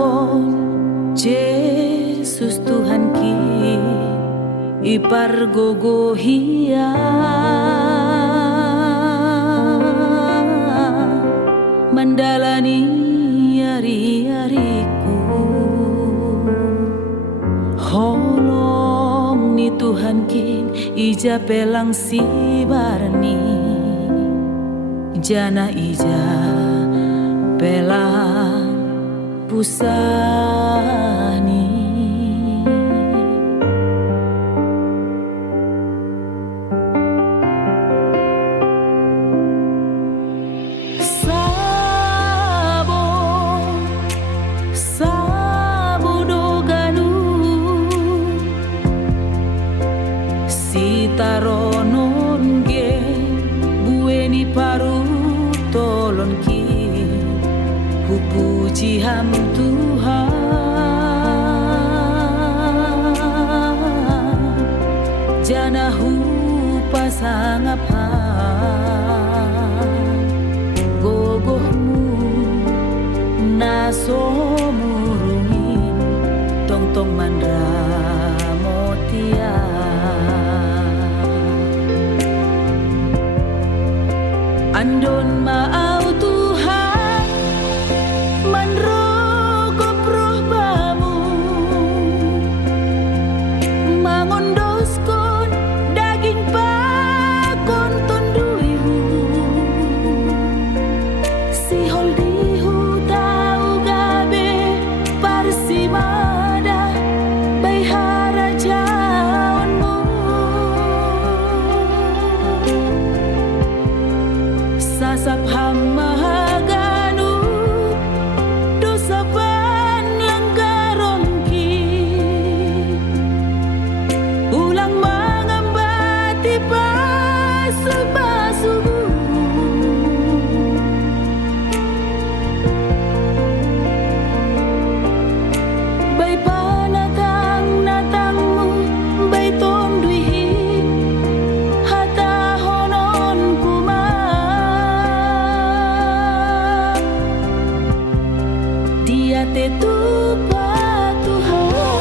kon Yesus Tuhan ki ipar gogo hia mendalani hari-hariku. Holong ni Tuhan kin ija pelang si barni jana ija pelang pusani. Taronon ge bueni paru tolon ki hupuji ham Tuhan jana hu pasangapa gogohmu nasomurungin tong-tong mandra motia. Andon maau Tuhan manrogop rohbamu mangondoskon daging pakon tonduihu si holdihu tau gabe parsimada baihara jaonmu sasap hamahaganu dosa panlanggaronki ulang mangambati pasu-pasumu bay panatang-natangmu bay tonduihin hata honon kuma dia te tupa Tuhan.